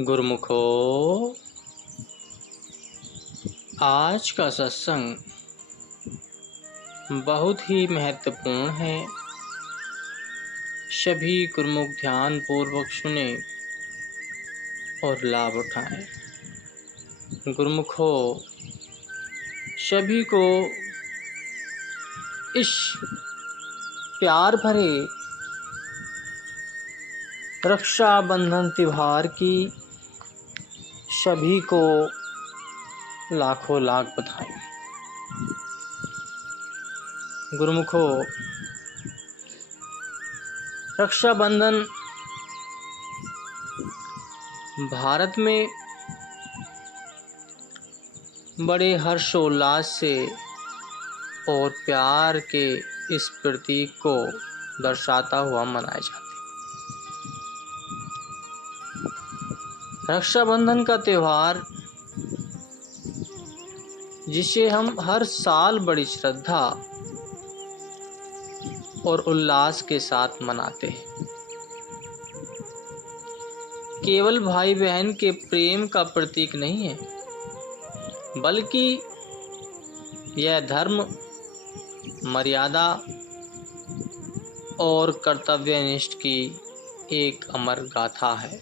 गुरुमुखो, आज का सत्संग बहुत ही महत्वपूर्ण है। सभी गुरुमुख ध्यान पूर्वक सुने और लाभ उठाएं। गुरुमुखो, सभी को इस प्यार भरे रक्षाबंधन त्योहार की सभी को लाखों लाख बधाई। गुरुमुखो, रक्षाबंधन भारत में बड़े हर्षोल्लास से और प्यार के इस प्रतीक को दर्शाता हुआ मनाया जाता है। रक्षाबंधन का त्योहार, जिसे हम हर साल बड़ी श्रद्धा और उल्लास के साथ मनाते हैं, केवल भाई बहन के प्रेम का प्रतीक नहीं है, बल्कि यह धर्म, मर्यादा और कर्तव्यनिष्ठ की एक अमर गाथा है।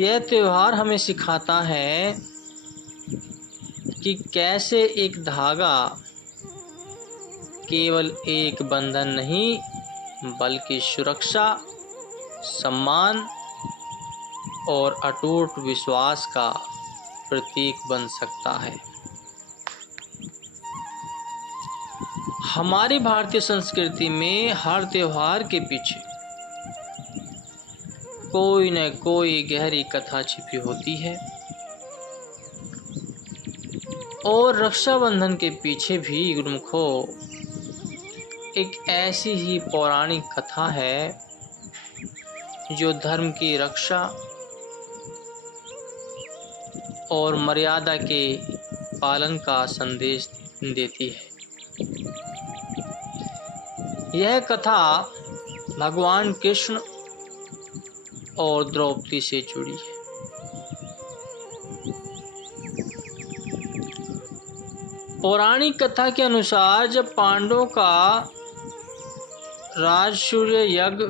यह त्योहार हमें सिखाता है कि कैसे एक धागा केवल एक बंधन नहीं, बल्कि सुरक्षा, सम्मान और अटूट विश्वास का प्रतीक बन सकता है। हमारी भारतीय संस्कृति में हर त्योहार के पीछे कोई न कोई गहरी कथा छिपी होती है, और रक्षाबंधन के पीछे भी गुरुमुखो एक ऐसी ही पौराणिक कथा है जो धर्म की रक्षा और मर्यादा के पालन का संदेश देती है। यह कथा भगवान कृष्ण और द्रौपदी से जुड़ी है। पौराणिक कथा के अनुसार जब पांडवों का राजसूय यज्ञ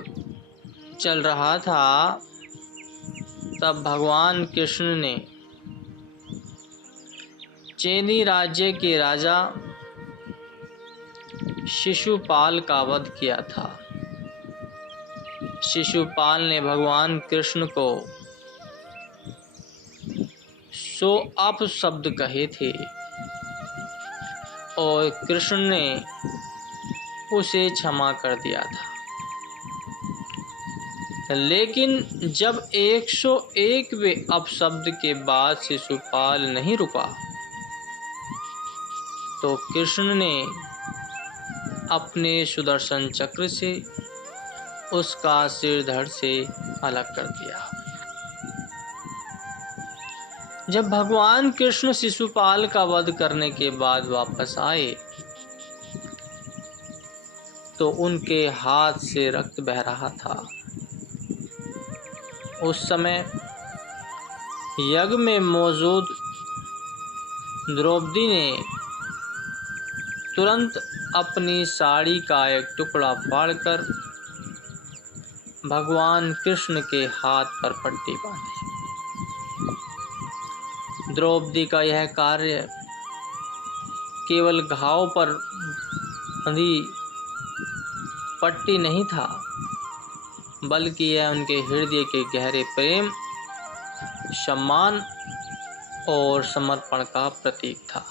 चल रहा था, तब भगवान कृष्ण ने चेदी राज्य के राजा शिशुपाल का वध किया था। शिशुपाल ने भगवान कृष्ण को 100 अपशब्द कहे थे और कृष्ण ने उसे क्षमा कर दिया था। लेकिन जब 101वें अपशब्द के बाद शिशुपाल नहीं रुका, तो कृष्ण ने अपने सुदर्शन चक्र से उसका सिर धड़ से अलग कर दिया। जब भगवान कृष्ण शिशुपाल का वध करने के बाद वापस आए, तो उनके हाथ से रक्त बह रहा था। उस समय यज्ञ में मौजूद द्रौपदी ने तुरंत अपनी साड़ी का एक टुकड़ा फाड़कर भगवान कृष्ण के हाथ पर पट्टी बांधी। द्रौपदी का यह कार्य केवल घाव पर बंधी पट्टी नहीं था, बल्कि यह उनके हृदय के गहरे प्रेम, सम्मान और समर्पण का प्रतीक था।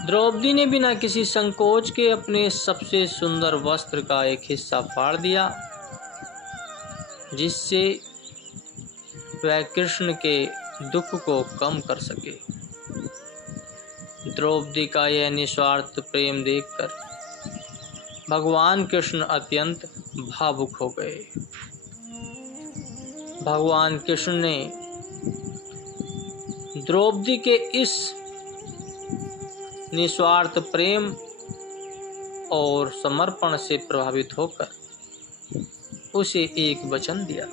द्रौपदी ने बिना किसी संकोच के अपने सबसे सुंदर वस्त्र का एक हिस्सा फाड़ दिया, जिससे वह कृष्ण के दुख को कम कर सके। द्रौपदी का यह निस्वार्थ प्रेम देखकर भगवान कृष्ण अत्यंत भावुक हो गए। भगवान कृष्ण ने द्रौपदी के इस निस्वार्थ प्रेम और समर्पण से प्रभावित होकर उसे एक वचन दिया।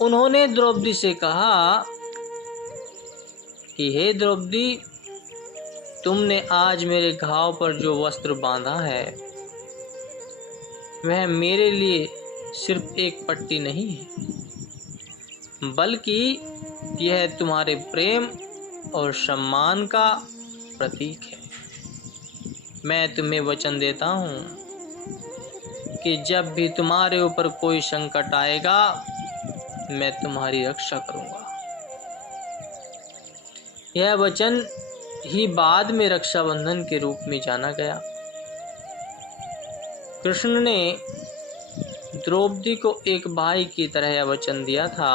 उन्होंने द्रौपदी से कहा कि हे द्रौपदी, तुमने आज मेरे घाव पर जो वस्त्र बांधा है वह मेरे लिए सिर्फ एक पट्टी नहीं है, बल्कि यह तुम्हारे प्रेम और सम्मान का प्रतीक है। मैं तुम्हें वचन देता हूँ कि जब भी तुम्हारे ऊपर कोई संकट आएगा मैं तुम्हारी रक्षा करूँगा। यह वचन ही बाद में रक्षाबंधन के रूप में जाना गया। कृष्ण ने द्रौपदी को एक भाई की तरह यह वचन दिया था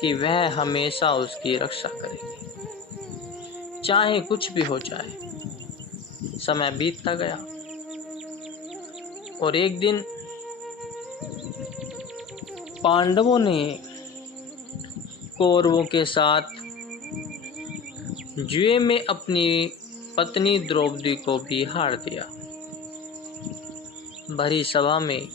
कि वह हमेशा उसकी रक्षा करेगी, चाहे कुछ भी हो जाए। समय बीतता गया और एक दिन पांडवों ने कौरवों के साथ जुए में अपनी पत्नी द्रौपदी को भी हार दिया। भरी सभा में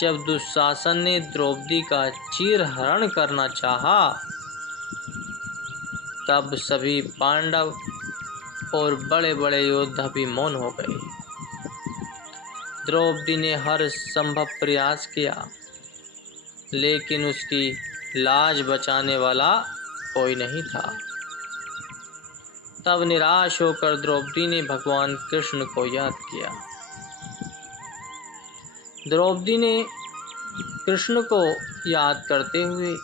जब दुशासन ने द्रौपदी का चीरहरण करना चाहा, तब सभी पांडव और बड़े बड़े योद्धा भी मौन हो गए। द्रौपदी ने हर संभव प्रयास किया, लेकिन उसकी लाज बचाने वाला कोई नहीं था। तब निराश होकर द्रौपदी ने भगवान कृष्ण को याद किया। द्रौपदी ने कृष्ण को याद करते हुए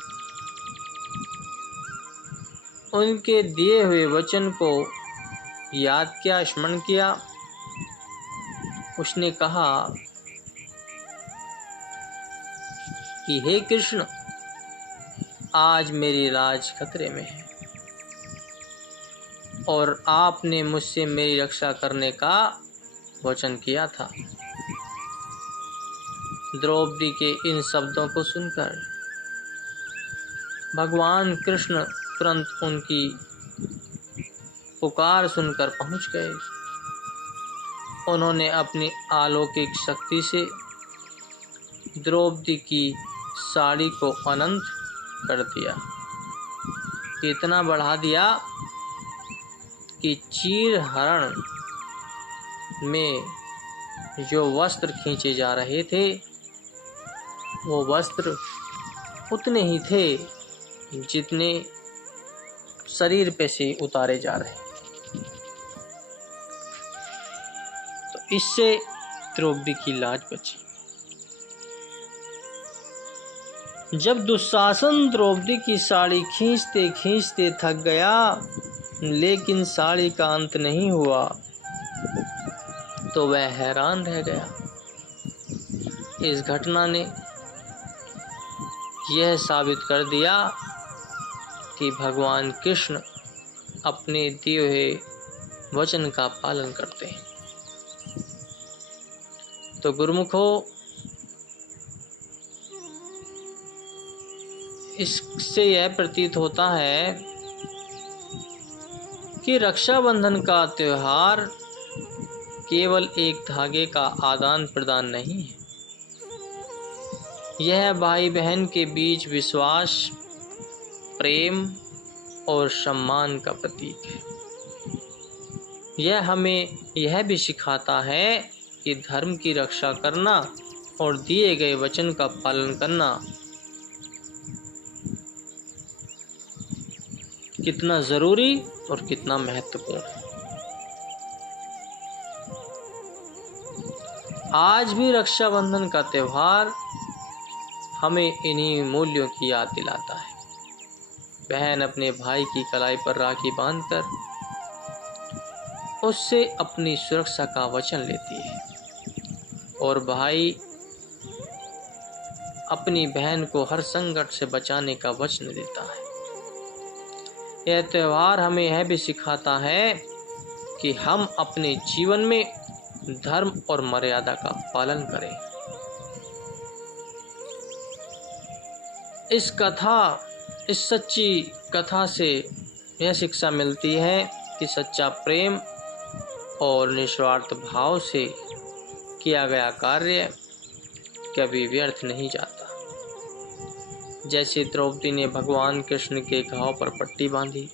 उनके दिए हुए वचन को याद किया, स्मरण किया। उसने कहा कि हे कृष्ण, आज मेरी लाज खतरे में है और आपने मुझसे मेरी रक्षा करने का वचन किया था। द्रौपदी के इन शब्दों को सुनकर भगवान कृष्ण तुरंत उनकी पुकार सुनकर पहुंच गए। उन्होंने अपनी अलौकिक शक्ति से द्रौपदी की साड़ी को अनंत कर दिया, इतना बढ़ा दिया कि चीरहरण में जो वस्त्र खींचे जा रहे थे वो वस्त्र उतने ही थे जितने शरीर पे से उतारे जा रहे। तो इससे द्रौपदी की लाज बची। जब दुशासन द्रौपदी की साड़ी खींचते खींचते थक गया, लेकिन साड़ी का अंत नहीं हुआ, तो वह हैरान रह गया। इस घटना ने यह साबित कर दिया कि भगवान कृष्ण अपने दिए हुए वचन का पालन करते हैं। तो गुरुमुखो, इससे यह प्रतीत होता है कि रक्षाबंधन का त्योहार केवल एक धागे का आदान प्रदान नहीं है। यह भाई बहन के बीच विश्वास, प्रेम और सम्मान का प्रतीक है। यह हमें यह भी सिखाता है कि धर्म की रक्षा करना और दिए गए वचन का पालन करना कितना जरूरी और कितना महत्वपूर्ण है। आज भी रक्षाबंधन का त्योहार हमें इन्हीं मूल्यों की याद दिलाता है। बहन अपने भाई की कलाई पर राखी बांधकर उससे अपनी सुरक्षा का वचन लेती है और भाई अपनी बहन को हर संकट से बचाने का वचन देता है। यह त्योहार हमें यह भी सिखाता है कि हम अपने जीवन में धर्म और मर्यादा का पालन करें। इस सच्ची कथा से यह शिक्षा मिलती है कि सच्चा प्रेम और निस्वार्थ भाव से किया गया कार्य कभी व्यर्थ नहीं जाता। जैसे द्रौपदी ने भगवान कृष्ण के घाव पर पट्टी बांधी,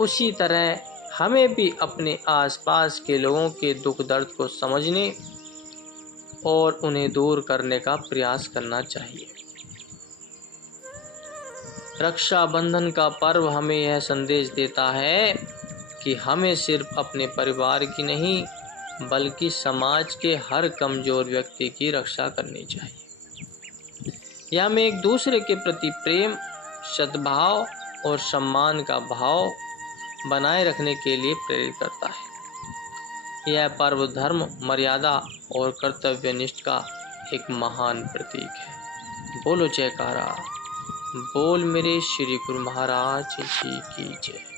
उसी तरह हमें भी अपने आसपास के लोगों के दुख दर्द को समझने और उन्हें दूर करने का प्रयास करना चाहिए। रक्षाबंधन का पर्व हमें यह संदेश देता है कि हमें सिर्फ अपने परिवार की नहीं बल्कि समाज के हर कमजोर व्यक्ति की रक्षा करनी चाहिए। यह हमें एक दूसरे के प्रति प्रेम, सद्भाव और सम्मान का भाव बनाए रखने के लिए प्रेरित करता है। यह पर्व धर्म, मर्यादा और कर्तव्यनिष्ठ का एक महान प्रतीक है। बोलो जयकारा, बोल मेरे श्री गुरु महाराज जी की जय।